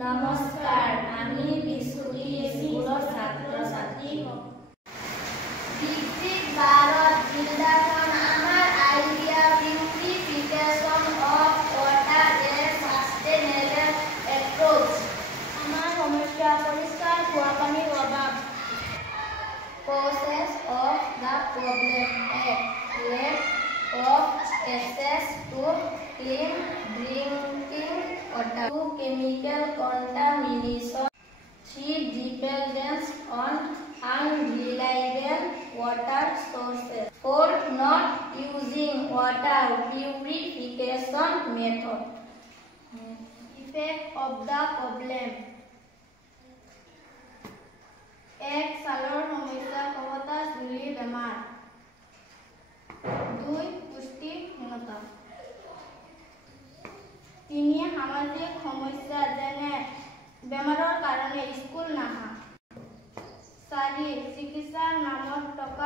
নমস্কাৰ, আমি বিস্কুটি স্কুলৰ ছাত্ৰ-ছাত্ৰী। Visit Bharat Buildathon, our idea purification of water is sustainable approach. আমাৰ সমস্যা পৰিষ্কাৰ খোৱা পানীৰ অভাৱ। Causes of the problem: lack of access to clean drinking water, 2 chemical contamination, 3 dependence on unreliable water sources, 4 not using water purification method. Effect of the problem: 1. ছালৰ সমস্যা, কহতা, চুলি বেমাৰ। 2. পুষ্টিহীনতা। 3. সামাজিক সমস্যা যেনে বেমাৰৰ কাৰণে স্কুল নাহা। 4. চিকিৎসাৰ নামত টকা